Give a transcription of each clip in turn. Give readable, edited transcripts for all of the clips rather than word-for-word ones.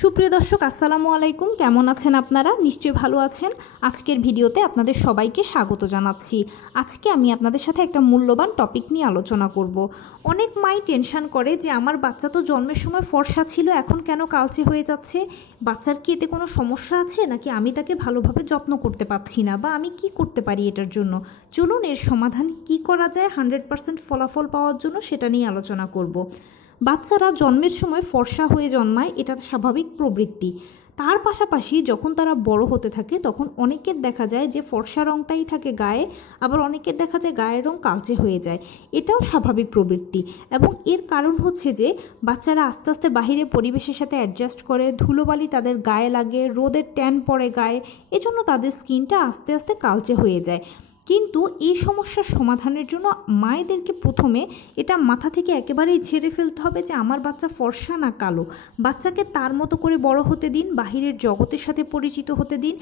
সুপ্রিয় দর্শক আসসালামু আলাইকুম, কেমন আছেন আপনারা? নিশ্চয়ই ভালো আছেন। আজকের ভিডিওতে আপনাদের সবাইকে স্বাগত জানাচ্ছি। আজকে আমি আপনাদের সাথে একটা মূল্যবান টপিক নিয়ে আলোচনা করব। অনেক মাই টেনশন করে যে আমার বাচ্চা তো জন্মের সময় ফর্সা ছিল, এখন কেন কালচে হয়ে যাচ্ছে? বাচ্চার কি এতে কোনো সমস্যা আছে, নাকি আমি তাকে ভালোভাবে যত্ন করতে পারছি না, বা আমি কি করতে পারি এটার জন্য? চলুন এর সমাধান কি করা যায় 100% ফলাফল পাওয়ার জন্য সেটা নিয়ে আলোচনা করব। বাচ্চারা জন্মের সময় ফর্সা হয়ে জন্মায়, এটা স্বাভাবিক প্রবৃত্তি। তার পাশাপাশি যখন তারা বড় হতে থাকে তখন অনেকের দেখা যায় যে ফর্সা রঙটাই থাকে গায়ে, আবার অনেকের দেখা যায় গায়ের রং কালচে হয়ে যায়। এটাও স্বাভাবিক প্রবৃত্তি, এবং এর কারণ হচ্ছে যে বাচ্চারা আস্তে আস্তে বাহিরে পরিবেশের সাথে অ্যাডজাস্ট করে, ধুলোবালি তাদের গায়ে লাগে, রোদের ট্যান পড়ে গায়ে, এজন্য তাদের স্কিনটা আস্তে আস্তে কালচে হয়ে যায়। কিন্তু এই সমস্যার সমাধানের জন্য মায়েদেরকে প্রথমে এটা মাথা থেকে একেবারেই ঝেড়ে ফেলতে হবে যে আমার বাচ্চা ফর্সা না কালো। বাচ্চাকে তার মতো করে বড় হতে দিন, বাহিরের জগতের সাথে পরিচিত হতে দিন,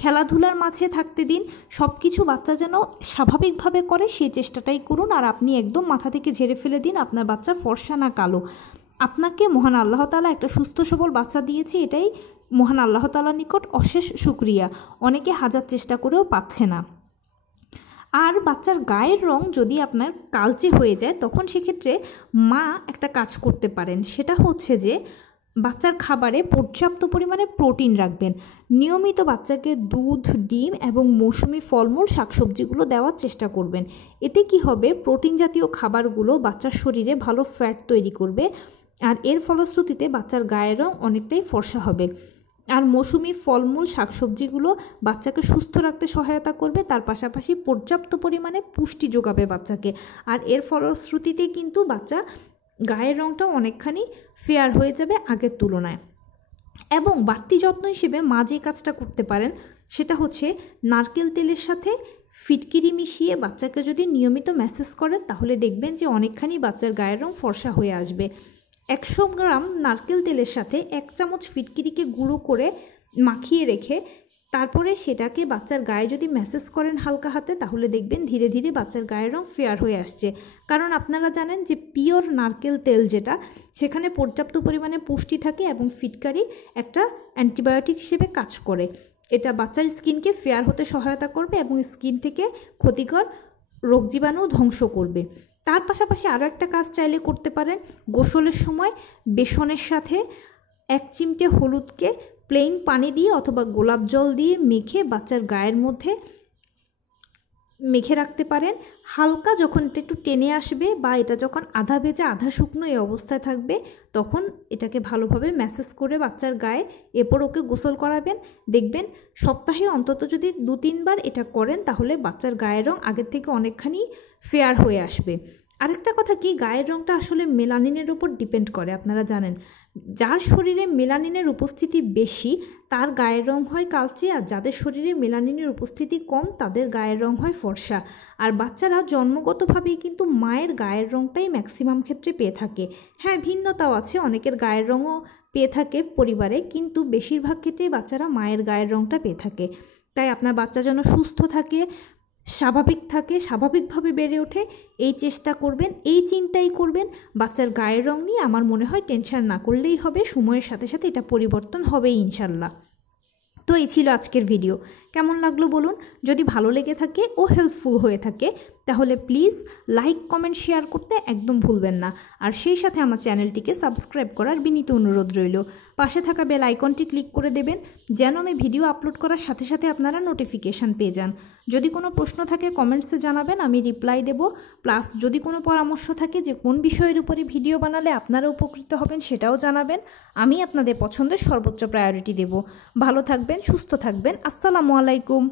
খেলাধুলার মাঝে থাকতে দিন, সব কিছু বাচ্চা যেন স্বাভাবিকভাবে করে সেই চেষ্টাটাই করুন। আর আপনি একদম মাথা থেকে ঝেড়ে ফেলে দিন আপনার বাচ্চা ফর্সা না কালো। আপনাকে মহান আল্লাহ তাআলা একটা সুস্থ সবল বাচ্চা দিয়েছে, এটাই মহান আল্লাহ তাআলার নিকট অশেষ শুকরিয়া। অনেকে হাজার চেষ্টা করেও পাচ্ছে না। আর বাচ্চার গায়ের রং যদি আপনার কালচে হয়ে যায় তখন সেক্ষেত্রে মা একটা কাজ করতে পারেন, সেটা হচ্ছে যে বাচ্চার খাবারে পর্যাপ্ত পরিমাণে প্রোটিন রাখবেন। নিয়মিত বাচ্চাকে দুধ, ডিম এবং মৌসুমি ফলমূল, শাকসবজিগুলো দেওয়ার চেষ্টা করবেন। এতে কি হবে, প্রোটিন জাতীয় খাবারগুলো বাচ্চার শরীরে ভালো ফ্যাট তৈরি করবে, আর এর ফলশ্রুতিতে বাচ্চার গায়ের রং অনেকটাই ফর্সা হবে। আর মৌসুমি ফলমূল, শাকসবজিগুলো বাচ্চাকে সুস্থ রাখতে সহায়তা করবে, তার পাশাপাশি পর্যাপ্ত পরিমাণে পুষ্টি যোগাবে বাচ্চাকে। আর এর ফলশ্রুতিতে কিন্তু বাচ্চা গায়ের রঙটাও অনেকখানি ফেয়ার হয়ে যাবে আগের তুলনায়। এবং বাড়তি যত্ন হিসেবে মা যে কাজটা করতে পারেন সেটা হচ্ছে নারকেল তেলের সাথে ফিটকিরি মিশিয়ে বাচ্চাকে যদি নিয়মিত ম্যাসেজ করেন তাহলে দেখবেন যে অনেকখানি বাচ্চার গায়ের রং ফর্সা হয়ে আসবে। 100 গ্রাম নারকেল তেলের সাথে 1 চামচ ফিটকিরিকে গুঁড়ো করে মাখিয়ে রেখে তারপরে সেটাকে বাচ্চার গায়ে যদি ম্যাসেজ করেন হালকা হাতে, তাহলে দেখবেন ধীরে ধীরে বাচ্চার গায়ের রং ফেয়ার হয়ে আসছে। কারণ আপনারা জানেন যে পিওর নারকেল তেল যেটা, সেখানে পর্যাপ্ত পরিমাণে পুষ্টি থাকে এবং ফিটকারি একটা অ্যান্টিবায়োটিক হিসেবে কাজ করে। এটা বাচ্চার স্কিনকে ফেয়ার হতে সহায়তা করবে এবং স্কিন থেকে ক্ষতিকর রোগ জীবাণু ধ্বংস করবে। তার পাশাপাশি আরও একটা কাজ চাইলে করতে পারেন, গোসলের সময় বেসনের সাথে 1 চিমটে হলুদকে প্লেন পানি দিয়ে অথবা গোলাপ জল দিয়ে মেখে বাচ্চার গায়ের মধ্যে মেখে রাখতে পারেন। হালকা যখন এটা একটু টেনে আসবে বা এটা যখন আধা ভেজা আধা শুকনো এই অবস্থায় থাকবে তখন এটাকে ভালোভাবে ম্যাসেজ করে বাচ্চার গায়ে এরপর ওকে গোসল করাবেন। দেখবেন সপ্তাহে অন্তত যদি 2-3 বার এটা করেন তাহলে বাচ্চার গায়ের রং আগের থেকে অনেকখানি ফেয়ার হয়ে আসবে। আরেকটা কথা কি, গায়ের রঙটা আসলে মেলানিনের উপর ডিপেন্ড করে। আপনারা জানেন যার শরীরে মেলানিনের উপস্থিতি বেশি তার গায়ের রং হয় কালচে, আর যাদের শরীরে মেলানিনের উপস্থিতি কম তাদের গায়ের রং হয় ফর্সা। আর বাচ্চারা জন্মগতভাবেই কিন্তু মায়ের গায়ের রংটাই ম্যাক্সিমাম ক্ষেত্রে পেয়ে থাকে। হ্যাঁ, ভিন্নতাও আছে, অনেকের গায়ের রঙও পেয়ে থাকে পরিবারে, কিন্তু বেশিরভাগ ক্ষেত্রেই বাচ্চারা মায়ের গায়ের রংটা পেয়ে থাকে। তাই আপনার বাচ্চা যেন সুস্থ থাকে, স্বাভাবিক থাকে, স্বাভাবিকভাবে বেড়ে ওঠে, এই চেষ্টা করবেন, এই চিন্তাই করবেন। বাচ্চার গায়ের রং নিয়ে আমার মনে হয় টেনশন না করলেই হবে, সময়ের সাথে সাথে এটা পরিবর্তন হবেই ইনশাল্লাহ। তো এই ছিল আজকের ভিডিও। কেমন লাগলো বলুন? যদি ভালো লেগে থাকে ও হেল্পফুল হয়ে থাকে তাহলে প্লিজ লাইক, কমেন্ট, শেয়ার করতে একদম ভুলবেন না। আর সেই সাথে আমার চ্যানেলটিকে সাবস্ক্রাইব করার বিনীত অনুরোধ রইল। পাশে থাকা বেল আইকনটি ক্লিক করে দেবেন যেন আমি ভিডিও আপলোড করার সাথে সাথে আপনারা নোটিফিকেশান পেয়ে যান। যদি কোনো প্রশ্ন থাকে কমেন্টসে জানাবেন, আমি রিপ্লাই দেব। প্লাস যদি কোনো পরামর্শ থাকে যে কোন বিষয়ের উপরে ভিডিও বানালে আপনারা উপকৃত হবেন সেটাও জানাবেন। আমি আপনাদের পছন্দের সর্বোচ্চ প্রায়োরিটি দেব। ভালো থাকবেন, সুস্থ থাকবেন। আসসালামু আলাইকুম।